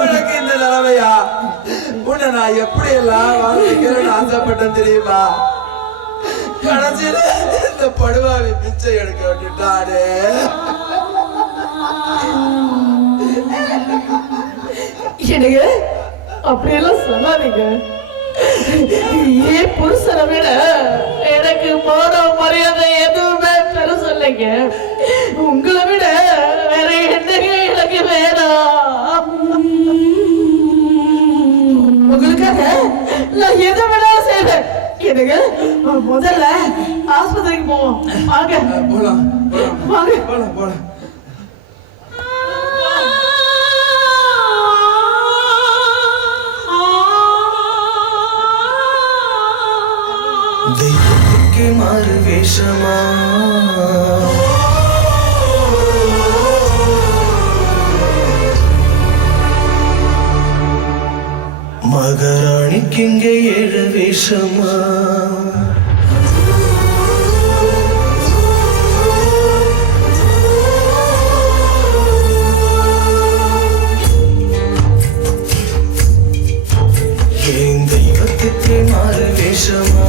உனக்கு இந்த நிலைமையா? உன்னை நான் எப்படி எல்லாம் வாழ்க்கைன்னு ஆசைப்பட்டேன் தெரியுமா? கடைசியில இந்த படுவாவை பிச்சை எடுக்க விட்டுட்டானே. எனக்கு அப்படியெல்லாம் சொல்லாதீங்க. ஏன் புருஷனை விட எனக்கு போன மரியாதை எதுவுமே பெருசு இல்லைங்க. உங்களை விட வேற என்னங்க எனக்கு வேணாம். உங்களுக்காக நான் எதை வேணாலும் செய்வேன். எனக்கு முதல்ல ஆஸ்பத்திரிக்கு போவோம். வாங்க போலாம் வாங்க போலாம் போலாம். தெய்வத்துக்கு மாறு வேஷமா மகாராணிக்கு இங்கே 7 வேஷமா என் தெய்வத்துக்கு மாறு வேஷமா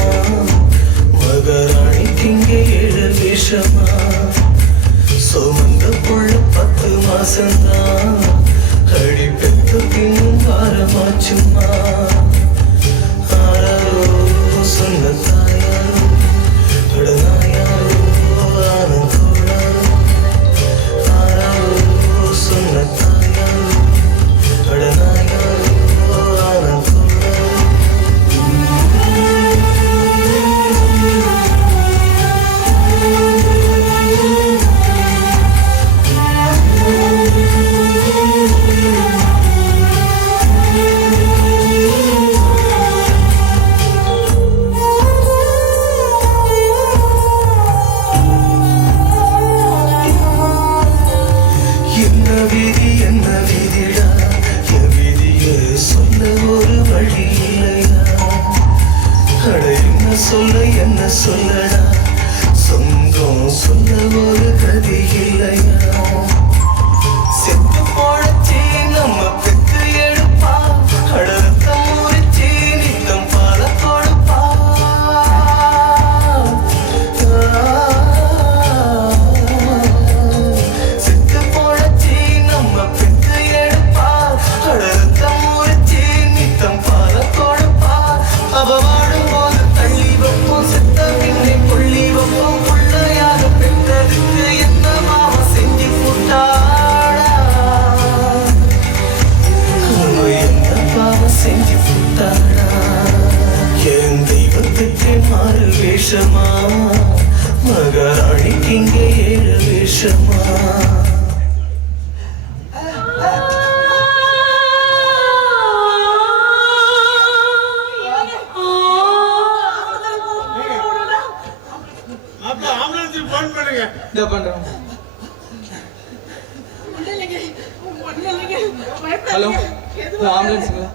மகாராணிக்கு இங்கே 7 வேஷமா சுமந்த புள்ள 10 மாசம்தான் அடி பெற்ற பின்னும் வாரமாச்சுமா ஆராரோ சொன்ன தாயாரோ கடனாயாரோ ஆனந்தோடாரோ ஆராரோ சொன்ன தாயாரோ கடனாயாரோ ஆனந்தோடாரோ என்ன விதிடா என் விதிய சொல்ல ஒரு வழி இல்லையா அட என்ன சொல்லடா சொந்தம் சொல்ல ஒரு கதி இல்லையா செத்து போடச்சி நம்ம பெத்து எடுப்பா அடரத்தம் முறிச்சி நித்தம் பால கொடுப்பா மகாராணிக்கு இங்கே 7 வேஷமா ஹலோ ஆம்புலன்ஸுங்களா?